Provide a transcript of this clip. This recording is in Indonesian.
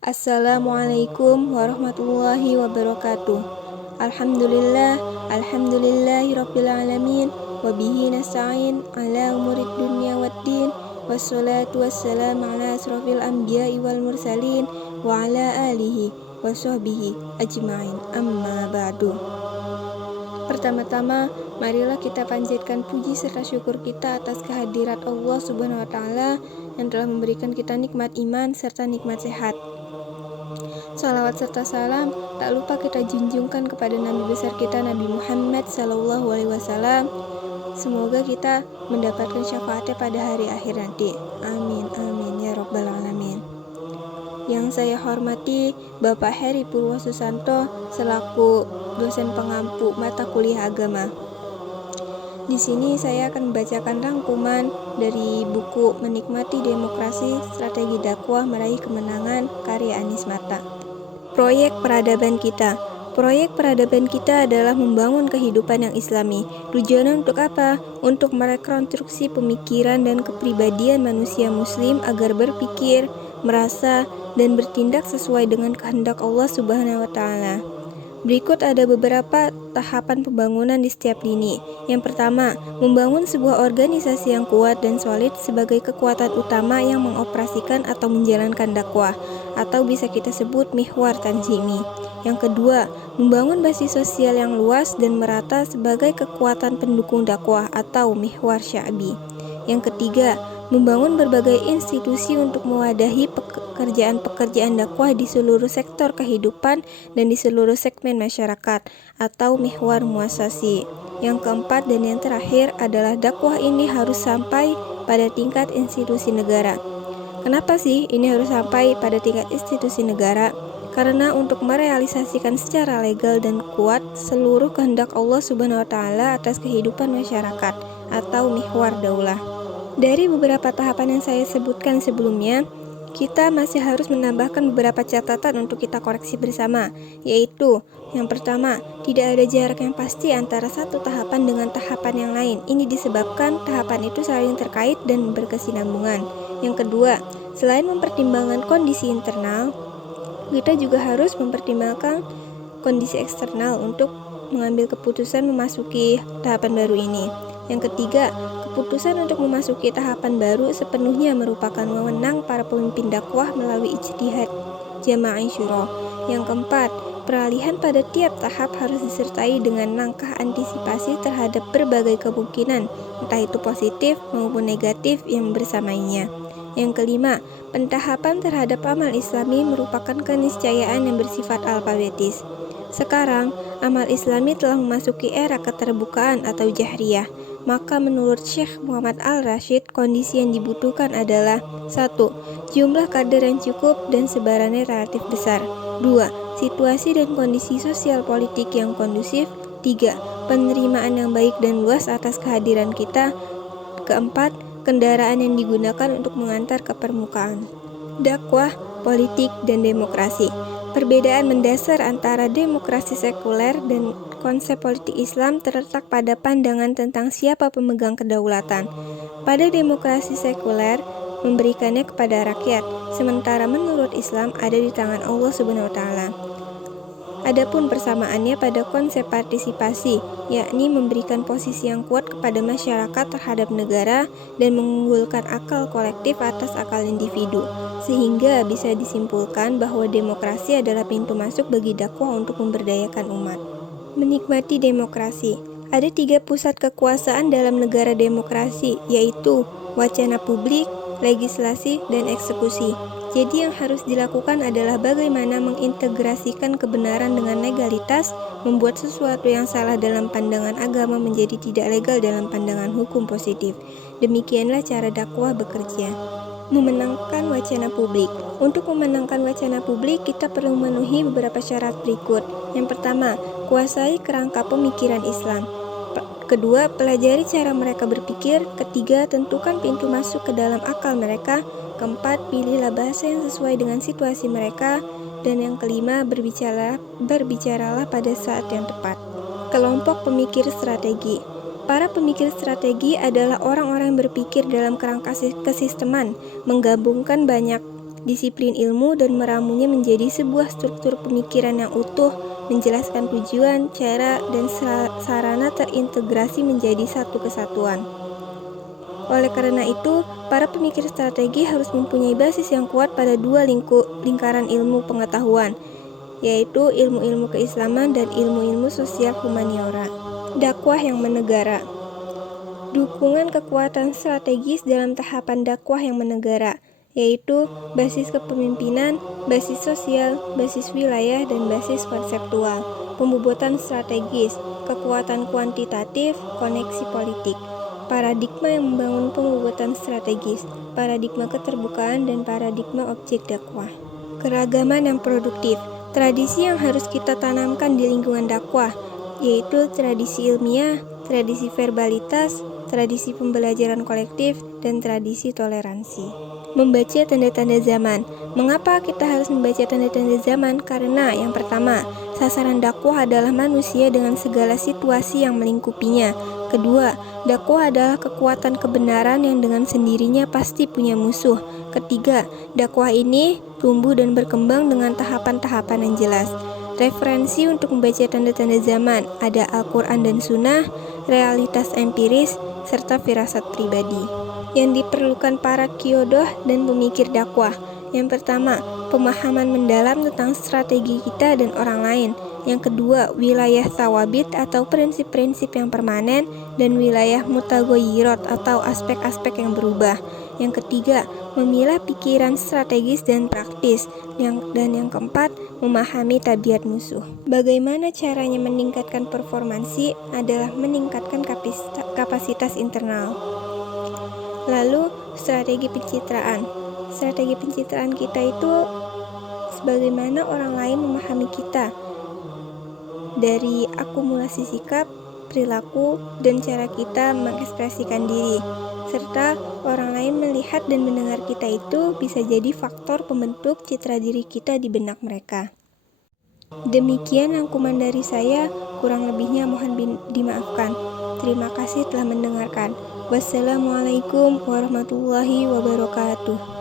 Assalamualaikum warahmatullahi wabarakatuh. Alhamdulillahi rabbil alamin. Wabihi nasta'in ala umurid dunya waddin. Wassalatu wassalamu ala asrafil anbiya'i wal mursalin. Wa ala alihi wa sahbihi ajma'in. Amma ba'du. Pertama-tama, marilah kita panjatkan puji serta syukur kita atas kehadirat Allah Subhanahu wa Ta'ala yang telah memberikan kita nikmat iman serta nikmat sehat. Salawat serta salam tak lupa kita junjungkan kepada Nabi besar kita Nabi Muhammad SAW. Semoga kita mendapatkan syafaatnya pada hari akhir nanti. Amin amin ya rabbal alamin. Yang saya hormati Bapak Heri Purwosusanto selaku dosen pengampu mata kuliah agama. Di sini saya akan membacakan rangkuman dari buku Menikmati Demokrasi, Strategi Dakwah Meraih Kemenangan karya Anies Mata. Proyek peradaban kita. Proyek peradaban kita adalah membangun kehidupan yang islami. Tujuannya untuk apa? Untuk merekonstruksi pemikiran dan kepribadian manusia muslim agar berpikir, merasa, dan bertindak sesuai dengan kehendak Allah Subhanahu wa Ta'ala. Berikut ada beberapa tahapan pembangunan di setiap lini. Yang pertama, membangun sebuah organisasi yang kuat dan solid sebagai kekuatan utama yang mengoperasikan atau menjalankan dakwah, atau bisa kita sebut mihwar tanzimi. Yang kedua, membangun basis sosial yang luas dan merata sebagai kekuatan pendukung dakwah atau mihwar sya'bi. Yang ketiga, membangun berbagai institusi untuk mewadahi pekerjaan-pekerjaan dakwah di seluruh sektor kehidupan dan di seluruh segmen masyarakat atau mihwar muasasi. Yang keempat dan yang terakhir adalah dakwah ini harus sampai pada tingkat institusi negara. Kenapa sih ini harus sampai pada tingkat institusi negara? Karena untuk merealisasikan secara legal dan kuat seluruh kehendak Allah Subhanahu wa Ta'ala atas kehidupan masyarakat atau mihwar daulah. Dari beberapa tahapan yang saya sebutkan sebelumnya, kita masih harus menambahkan beberapa catatan untuk kita koreksi bersama, yaitu yang pertama, tidak ada jarak yang pasti antara satu tahapan dengan tahapan yang lain. Ini disebabkan tahapan itu saling terkait dan berkesinambungan. Yang kedua, selain mempertimbangkan kondisi internal, kita juga harus mempertimbangkan kondisi eksternal untuk mengambil keputusan memasuki tahapan baru ini. Yang ketiga, keputusan untuk memasuki tahapan baru sepenuhnya merupakan wewenang para pemimpin dakwah melalui ijtihad jamaah syuro. Yang keempat, peralihan pada tiap tahap harus disertai dengan langkah antisipasi terhadap berbagai kemungkinan, entah itu positif maupun negatif yang bersamainya. Yang kelima, pentahapan terhadap amal islami merupakan keniscayaan yang bersifat alfabetis. Sekarang, amal islami telah memasuki era keterbukaan atau jahriyah. Maka menurut Syekh Muhammad Al-Rashid, kondisi yang dibutuhkan adalah 1. Jumlah kader yang cukup dan sebarannya relatif besar. 2. Situasi dan kondisi sosial politik yang kondusif. 3. Penerimaan yang baik dan luas atas kehadiran kita. Keempat, kendaraan yang digunakan untuk mengantar ke permukaan. Dakwah, politik, dan demokrasi. Perbedaan mendasar antara demokrasi sekuler dan konsep politik Islam terletak pada pandangan tentang siapa pemegang kedaulatan. Pada demokrasi sekuler, memberikannya kepada rakyat, sementara menurut Islam ada di tangan Allah Subhanahu wa Ta'ala. Adapun persamaannya pada konsep partisipasi, yakni memberikan posisi yang kuat kepada masyarakat terhadap negara dan mengunggulkan akal kolektif atas akal individu, sehingga bisa disimpulkan bahwa demokrasi adalah pintu masuk bagi dakwah untuk memberdayakan umat. Menikmati demokrasi. Ada 3 pusat kekuasaan dalam negara demokrasi, yaitu wacana publik, legislasi, dan eksekusi. Jadi yang harus dilakukan adalah bagaimana mengintegrasikan kebenaran dengan legalitas, membuat sesuatu yang salah dalam pandangan agama menjadi tidak legal dalam pandangan hukum positif. Demikianlah cara dakwah bekerja. Memenangkan wacana publik. Untuk memenangkan wacana publik, kita perlu memenuhi beberapa syarat berikut. Yang pertama, kuasai kerangka pemikiran Islam. Kedua, pelajari cara mereka berpikir. Ketiga, tentukan pintu masuk ke dalam akal mereka. Keempat, pilihlah bahasa yang sesuai dengan situasi mereka. Dan yang kelima, berbicaralah pada saat yang tepat. Kelompok pemikir strategi. Para pemikir strategi adalah orang-orang yang berpikir dalam kerangka kesisteman, menggabungkan banyak disiplin ilmu dan meramunya menjadi sebuah struktur pemikiran yang utuh, menjelaskan tujuan, cara, dan sarana terintegrasi menjadi satu kesatuan. Oleh karena itu, para pemikir strategi harus mempunyai basis yang kuat pada dua lingkaran ilmu pengetahuan, yaitu ilmu-ilmu keislaman dan ilmu-ilmu sosial humaniora. Dakwah yang menegara. Dukungan kekuatan strategis dalam tahapan dakwah yang menegara, yaitu basis kepemimpinan, basis sosial, basis wilayah, dan basis konseptual. Pembobotan strategis, kekuatan kuantitatif, koneksi politik. Paradigma yang membangun pembobotan strategis, paradigma keterbukaan, dan paradigma objek dakwah. Keragaman yang produktif, tradisi yang harus kita tanamkan di lingkungan dakwah, yaitu tradisi ilmiah, tradisi verbalitas, tradisi pembelajaran kolektif, dan tradisi toleransi. Membaca tanda-tanda zaman. Mengapa kita harus membaca tanda-tanda zaman? Karena yang pertama, sasaran dakwah adalah manusia dengan segala situasi yang melingkupinya. Kedua, dakwah adalah kekuatan kebenaran yang dengan sendirinya pasti punya musuh. Ketiga, dakwah ini tumbuh dan berkembang dengan tahapan-tahapan yang jelas. Referensi untuk membaca tanda-tanda zaman ada Al-Quran dan Sunnah, realitas empiris, serta firasat pribadi. Yang diperlukan para qiyadhah dan pemikir dakwah. Yang pertama, pemahaman mendalam tentang strategi kita dan orang lain. Yang kedua, wilayah thawabit atau prinsip-prinsip yang permanen, dan wilayah mutaghoyirat atau aspek-aspek yang berubah. Yang ketiga, memilah pikiran strategis dan praktis. Dan yang keempat, memahami tabiat musuh. Bagaimana caranya meningkatkan performansi adalah meningkatkan kapasitas internal. Lalu, strategi pencitraan. Strategi pencitraan kita itu sebagaimana orang lain memahami kita, dari akumulasi sikap, perilaku, dan cara kita mengekspresikan diri, serta orang lain melihat dan mendengar kita itu bisa jadi faktor pembentuk citra diri kita di benak mereka. Demikian rangkuman dari saya, kurang lebihnya mohon dimaafkan. Terima kasih telah mendengarkan. Wassalamualaikum warahmatullahi wabarakatuh.